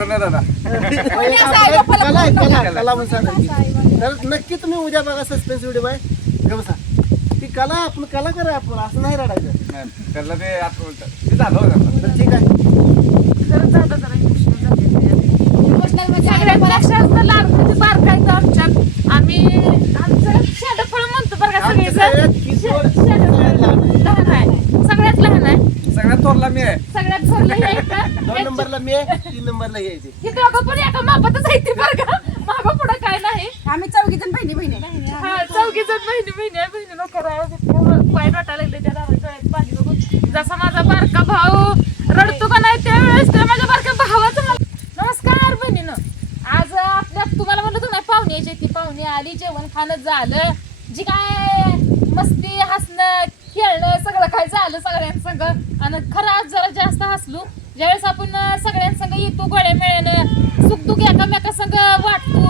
दादा तर नक्की तुम्ही उद्या बघा सस्पेन्स व्हिडिओ आहे व्यवसा ती कला आपण कला करा आपण असं नाही रडायचं त्याला ते आठवण ते झालं होतं. तर ठीक आहे खरंच आता जरा सगळ्यात लक्षात लागतं बारकायचं आमच्यात आम्ही आमचं शेंडफळ म्हणतो बरं का आमच्या सगळे सगळ्यात किशोर सगळ्यात लहान आहे. लहान आहे सगळ्यात लहान आहे सगळ्यात थोरला मी आहे. सगळ्यात भरलं यायचं 2 नंबरला मी आहे 3 नंबरला हे यायचे हे दोघं पण एका मापातच आहे ती बरं का मागं पुढं काय नाही आम्ही चौघीजण बहिणी हा चौघी जण बहिणी नको वाईट वाटायला लागले त्या डोळ्यात पाणी बघून जसा माझा बारका भाऊ रडतो का नाही त्यावेळेस त्या माझ्या बारक्या भावाचं मला नमस्कार बहिणीनं आज आपल्या तुम्हाला म्हणलं तुम्ही पाहुणे यायची ती पाहुणे आली जेवण खाणं झालं जी काय मस्ती हसणं खेळणं सगळं काय झालं सगळ्यांसंग आणि खरं आज जरा जास्त हसलो ज्यावेळेस आपण सगळ्यांसंग येतो गोड्या मेळ्यानं सुखदुख एकामेकासंग वाटतो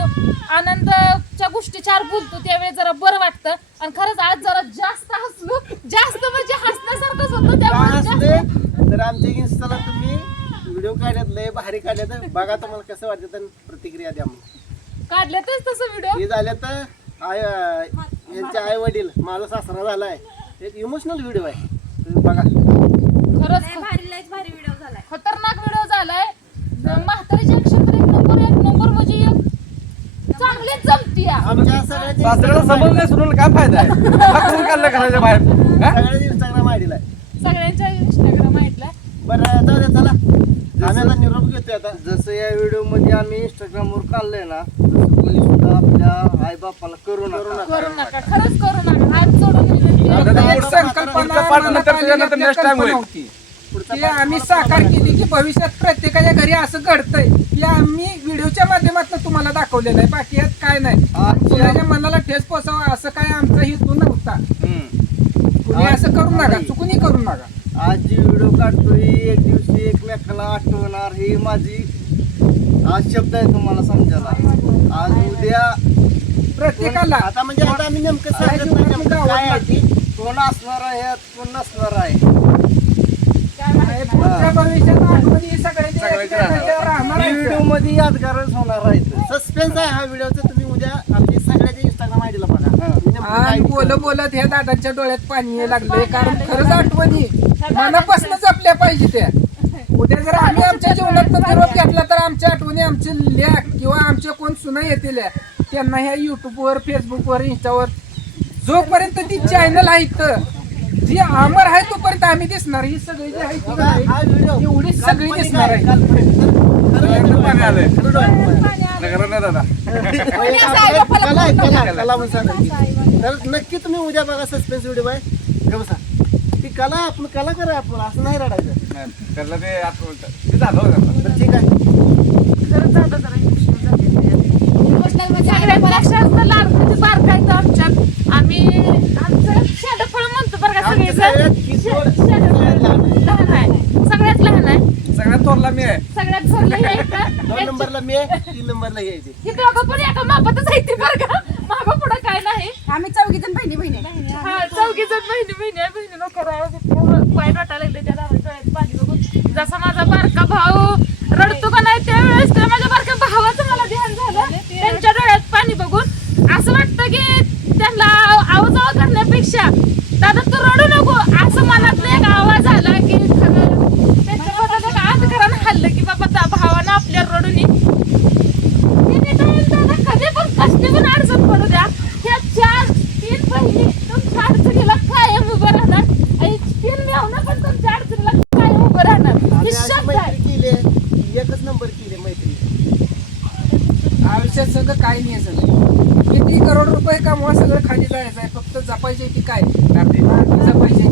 आनंदच्या गोष्टी चार बोलतो त्यावेळेस जरा बरं वाटतं आणि खरंच आज जरा जास्त हसलो जास्त म्हणजे हसण्यासारखंच होतं का त्यामुळे असले जास्त तर आमच्या इन्स्टाला तुम्ही व्हिडिओ काढल्यात लय भारी काढल्यात बघा तुम्हाला कसं वाटतं आणि प्रतिक्रिया द्या मग काढल्यातच तसं व्हिडिओ हे झालं तर यांचे आई वडील माझा सासरा झालाय एक इमोशनल व्हिडिओ आहे तुम्ही बघा खरंच भारी व्हिडिओ झालाय खतरनाक व्हिडिओ झालाय म्हातारीची ऍक्शन तर एक नंबर म्हणजे एक चांगलीच जमती आमच्या सगळ्याच्या सासऱ्याला समजलं सोडून काय फायदा आहे हाकलून काढलं घराच्या बाहेर हा? सगळ्याच्या इंस्टाग्राम आयडीला आहे सगळ्यांच्या इंस्टाग्राम ऐकलाय बरं जाऊ दे चला आम्ही आता निरोप घेतोय आता जसं या व्हिडिओ मध्ये आम्ही इंस्टाग्रामवर काढलंय ना तसं कोणी सुद्धा आपल्या आई बापाला करू नका करू नका खरंच करू नका हात जोडून विनंती आहे. आता ती पुढचं part नंतर त्याच्यानंतर next time होईल. की आम्ही साकार केली की भविष्यात प्रत्येकाच्या घरी असं घडतंय की आम्ही व्हिडिओच्या माध्यमातून तुम्हाला दाखवलेलं आहे बाकी यात काय नाही कुणाच्या मनाला ठेस पोसावा असं काय आमचा हेतू नव्हता कुणी असं करू नका चुकूनही करू नका आज जी व्हिडिओ काढतोय एक दिवशी एकमेकाला आठवणार ही माझी आज शब्द आहे तुम्हाला समजायला आज उद्या प्रत्येकाला आता म्हणजे आता आम्ही नेमकं सांगत नाही नेमकं काय आहे ती कोण असणार आहे कोण नसणार आहे आणि पुढच्या भविष्यात आठवणी सगळ्यांच्या राहणार ही आहेत. व्हिडिओ मध्ये यादगारच होणार आहे सस्पेन्स आहे हा व्हिडिओचा तुम्ही उद्या आमच्या सगळ्याच्या इंस्टाग्राम आयडीला बघा नेमकं काय आणि बोलत ह्या दादांच्या डोळ्यात पाणी यायला लागले कारण खरंच आठवणी मनापासून जपल्या पाहिजे त्या उद्या जर आम्ही आमच्या जीवनात निरोप घेतला तर आमच्या आठवणी आमचे लेख किंवा आमचे कोण सुना येतील त्यांना ह्या युट्यूबवर फेसबुकवर इंस्टावर जोपर्यंत ती चॅनल आहेत जी अमर आहे तोपर्यंत आम्ही दिसणार ही सगळी जी आहे ती बघा, हा व्हिडिओ एवढी सगळी दिसणार आहे एकदम पाणी आलंय नगर नाही दादा कला म्हणून सांगा तर नक्की तुम्ही उद्या बघा सस्पेन्स व्हिडिओ आहे व्यवसा ती कला आपण कला करा आपण असं नाही रडायचं त्याला ते आठवण ते झालं होतं. तर ठीक आहे खरंच आता जरा सगळ्यात लक्षात लागतं बारकायचं आमच्यात आम्ही आमचं शेंडफळ म्हणतो बरं का आमच्या सगळे सगळ्यात किशोर सगळ्यात लहान आहे. लहान आहे सगळ्यात लहान आहे सगळ्यात थोरला मी आहे. सगळ्यात भरलं यायचं 2 नंबरला मी आहे 3 नंबरला हे यायचे हे दोघं पण एका मापातच आहे ती बरं का मागं पुढं काय नाही आम्ही चौघीजण बहिणी हा चौघी जण बहिणी नको वाईट वाटायला लागले त्या डोळ्यात पाणी बघून जसा माझा बारका भाऊ रडतो का नाही त्यावेळेस त्या माझ्या बारक्या भावाचं मला ध्यान झालं त्यांच्या डोळ्यात पाणी बघून असं वाटतं की त्यांना आवाजावा करण्यापेक्षा दादा तू रडू नको असं मनातला एक आवाज आला की खरं त्यांच्या मनात एक अंधकरण हल्लं की बाबा त्या भावानं आपल्या रडून कधी पण कष्ट पण अडचण पडू द्या ह्या 3 बहिणी तुमच्या अडचणीला कायम उभं राहणार आणि 3 मेवणं पण तुमच्या अडचणीला कायम उभं राहणार ही आम्ही अशी शब्द आहे मैत्री केली एकच नंबर केली मैत्री आयुष्यात सगळं काय नाही आहे सगळं किती करोड रुपये कमवा सगळं खाली जायचं आहे फक्त जपायचे की काय जपायचे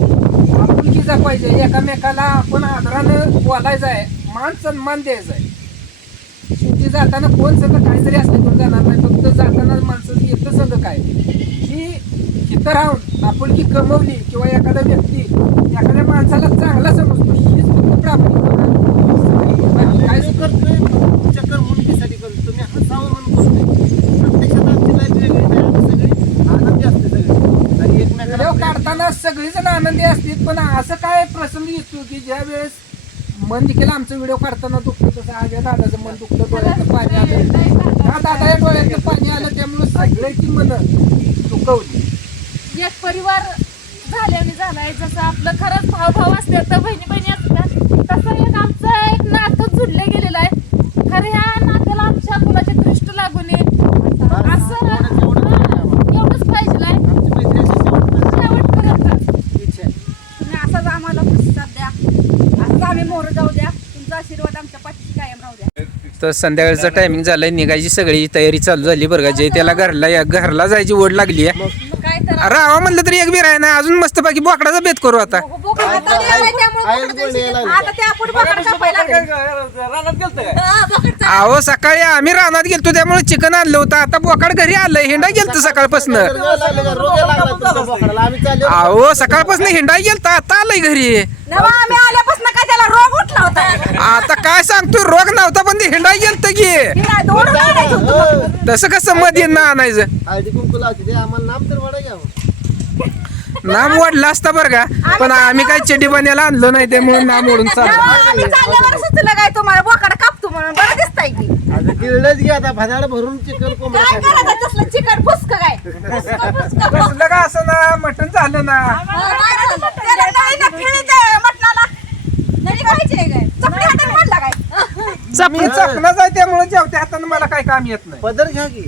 आपुलकी जपायचे एकामेकाला आपण आदरानं बोलायचं आहे मान सन्मान द्यायचा आहे शेवटी जाताना कोण सगळं काहीतरी असलं कोण जाणार नाही फक्त जाताना माणसं येतं सगळं काय की इथं राहून आपुलकी कमवली किंवा एखादा व्यक्ती एखाद्या माणसाला चांगला समजतो हीच फक्त प्राप्ती काय करतोय तुमच्या करमणुकीसाठी करतो तुम्ही हसावं म्हणून करतोय प्रत्यक्षात आमची लाईफ वेगळी नाही आम्ही सगळे आनंदी असते सगळे आणि एकमेकाला व्हिडिओ काढताना सगळीजण आनंदी असतील पण असं काय प्रसंग येतो की ज्या वेळेस मन देखील आमचं व्हिडिओ काढताना दुखतं तसं आज या दादाचं मन दुखलं, डोळ्यातलं पाणी आलं. हा दादा या डोळ्यातलं पाणी आलं त्यामुळे सगळ्याची मन दुखवली. एक परिवार झाल्याने झालाय. जसं आपलं खरंच भाव असते तर बहिणी असतात तसं एक आमचं एक नातं जुडलं गेलेलं आहे. खरं ह्या नात्याला आमच्या मुलाची दृष्ट लागू नये असं एवढंच पाहिजे आहे. शेवटपर्यंत तुम्ही असाच आम्हाला प्रतिसाद द्या, असंच आम्ही मोहर जाऊ द्या. तुमचा आशीर्वाद आमच्या पाठीशी कायम राहू द्या. तर संध्याकाळचं टायमिंग झालंय, निघायची सगळी तयारी चालू झाली बरं का. जे त्याला घरला जायची ओढ लागली आहे. मग काय तर रावा म्हणलं तरी एक बिर आहे ना, अजून मस्त बाकी बोकडाचा बेत करू आता. बोकड हाताने आलाय त्यामुळे आता त्या आपण बोकड कापायला लागले. रानात गेलतं काय? हा, बोकड अहो सकाळी आम्ही रानात गेलतो त्यामुळे चिकन आणलं होतं. आता बोकाड घरी आलंय, हिंडा गेलतो सकाळपासून. अहो सकाळपासून हिंडा गेलता, आता आलंय घरी. नवा आम्ही आल्यापासून काय त्याला रोग उठला होता. आता काय सांगतोय, रोग नव्हता पण ते हिंडा गेलत की. हिला दोन आणायचं होतं. तसं कसं मध्ये ना आणायचं. हळदी कुंकू लावते ते आम्हाला नाम तर वडा घ्यावं. नाम ओढला असता बरं का, पण आम्ही काय चेडी बनायला आणलो नाही त्यामुळे नाम ओढून नवा चाललं. आम्ही चालल्यावर सुचलं काय तुम्हाला बोकड कापतो म्हणून बरं दिसताय की. आता गिळलंच घ्या आता भदाड भरून चिकन कोंबडा काय करायचं तसलं चिकन फुसक काय कसलं का असं ना, मटण झालं ना. त्याला नाही ना खिळीचं मटणाला नाही पाहिजे काय चपली हातात म्हणला काय. मी चकनाच आहे त्यामुळे जेवते हातानं मला काय काम येत नाही. पदर घ्या की.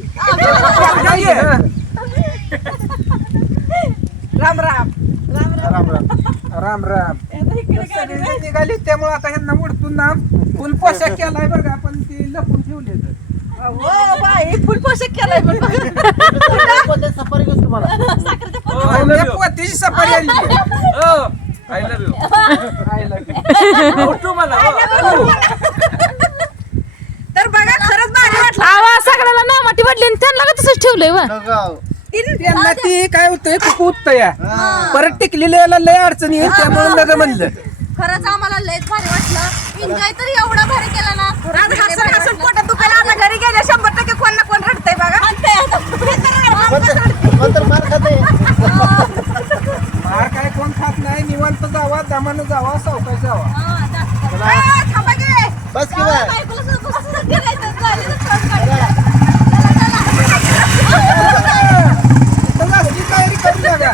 राम राम राम राम. राम राम. सगळेजण निघाले त्यामुळे आता ह्यांना उडतून नाम फुल पोशाख केलाय बरं का, पण ते लपून ठेवले. हो बाई फुल पोषक केलाय पण सफारी करतो तुम्हाला. साखरेच्या पोतीची सफारी आणली. I love you. I love you. उठू मला. तर बघा खरंच भारी वाटलं. आवाज सगळ्याला नामाटी वाटली आणि त्यांना का तसंच ठेवलंय वा. नगाव. त्यांना ती काय होतंय खूप उठतंय, परत टिकलेल्या लय अडचणी येईल त्यामुळे नग म्हणलं. खरंच आम्हाला लयच भारी वाटलं. एन्जॉय तर एवढा भारी केला ना. आज हसून हसून पोटात दुखायला आता घरी गेल्या 100% कोण ना कोण रडतंय बघा. तर मार खाते. मार काय कोण खात नाही, निवांत जावा, दमानं जावा, सावकाश जावा. थांबा की बस की बाय. तर असली तयारी करू नका.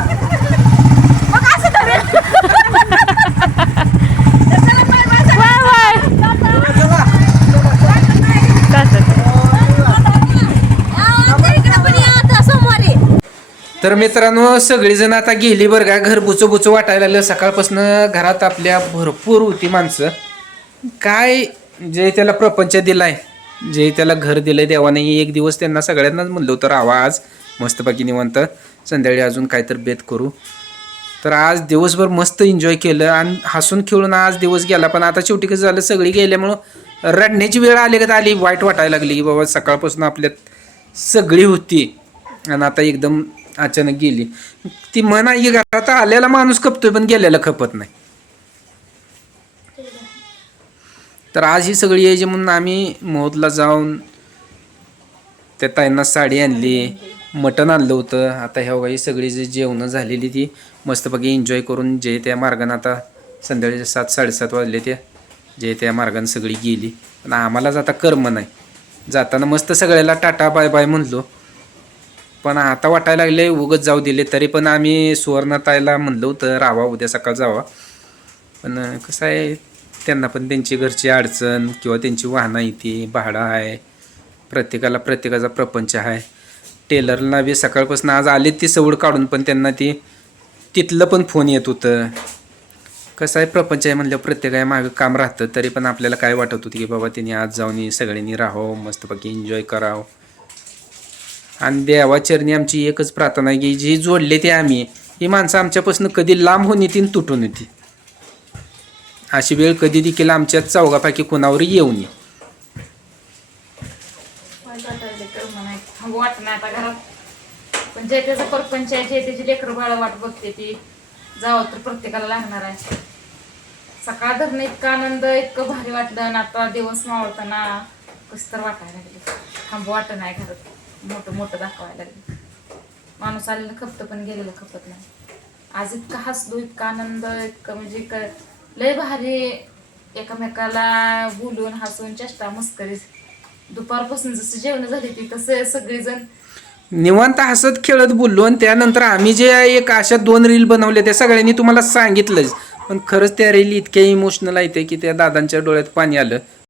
तर मित्रांनो सगळीजण आता गेली बरं का. घर बुचू वाटायला लागलं. सकाळपासून घरात आपल्या भरपूर होती माणसं. काय जे त्याला प्रपंच दिलाय, जे त्याला घर दिलंय देवाने, एक दिवस त्यांना सगळ्यांनाच म्हणलं होतं राहा आज मस्तपैकी निवांत, संध्याकाळी अजून काहीतरी बेत करू. तर आज दिवसभर मस्त एन्जॉय केलं आणि हसून खेळून आज दिवस गेला. पण आता शेवटी कसं झालं, सगळी गेल्यामुळं रडण्याची वेळ आली का आली. वाईट वाटायला लागली की बाबा सकाळपासून आपल्यात सगळी होती आणि आता एकदम अचानक गेली. ती म्हण आहे की घरात आलेला माणूस खपतोय पण गेलेला खपत नाही. तर आज ही सगळी यायची म्हणून आम्ही मोहदला जाऊन त्या ताईंना साडी आणली, मटण आणलं होतं. आता ह्या ही सगळी जी जेवणं झालेली ती मस्तपैकी एन्जॉय करून जे त्या मार्गानं आता संध्याकाळचे 7-7:30 वाजले त्या जे त्या मार्गानं सगळी गेली. पण आम्हालाच आता कर्म नाही. जाताना मस्त सगळ्याला टाटा बाय बाय म्हणलो, पण आता वाटायला लागले उगत जाऊ दिले. तरी पण आम्ही सुवर्णाताईला म्हणलं होतं राहावा, उद्या सकाळ जावा. पण कसं आहे, त्यांना पण त्यांची घरची अडचण किंवा त्यांची वाहनं येते, भाडं आहे, प्रत्येकाचा प्रपंच आहे. टेलरला बी सकाळपासून आज आले ती सवड काढून, पण त्यांना तिथलं पण फोन येत होतं. कसं आहे, प्रपंच आहे म्हणल्यावर प्रत्येकाच्या मागं काम राहतं. तरी पण आपल्याला काय वाटत होतं की बाबा त्यांनी आज जाऊन सगळ्यांनी राहावं, मस्तपैकी एन्जॉय करावं. आणि देवाचरणी आमची एकच प्रार्थना आहे की जी जोडले ते आम्ही, ही माणसं आमच्यापासून कधी लांब होऊन येते आणि तुटून येते. अशी वेळ कधी देखील आमच्या चौघापैकी कोणावर येऊ नये. वाट नाही आता घरात, पण जे त्याचं परपंच आहे, जे त्याची लेकरं बाळ वाट बघते ती जावं तर प्रत्येकाला लागणार आहे. सकाळ धरणं इतका आनंद, इतकं भारी वाटलं आणि आता दिवस मावळताना कसं तर वाटायला लागले. थांबू वाटत नाही घरात, मोठं दाखवायला लागले. माणूस आलेलं खपतं पण गेलेलं खपत नाही. आज इतका हसलो, इतका आनंद, इतकं म्हणजे लय भारी एकमेकाला बोलून हसून चेष्टा मस्करी दुपारपासून जसं जेवण झाली ती तसं सगळीजण निवांत हसत खेळत बोललो आणि त्यानंतर आम्ही जे एक अशा 2 रील बनवल्या त्या सगळ्यांनी तुम्हाला सांगितलंच, पण खरंच त्या रील इतक्या इमोशनल आहेत की त्या दादांच्या डोळ्यात पाणी आलं.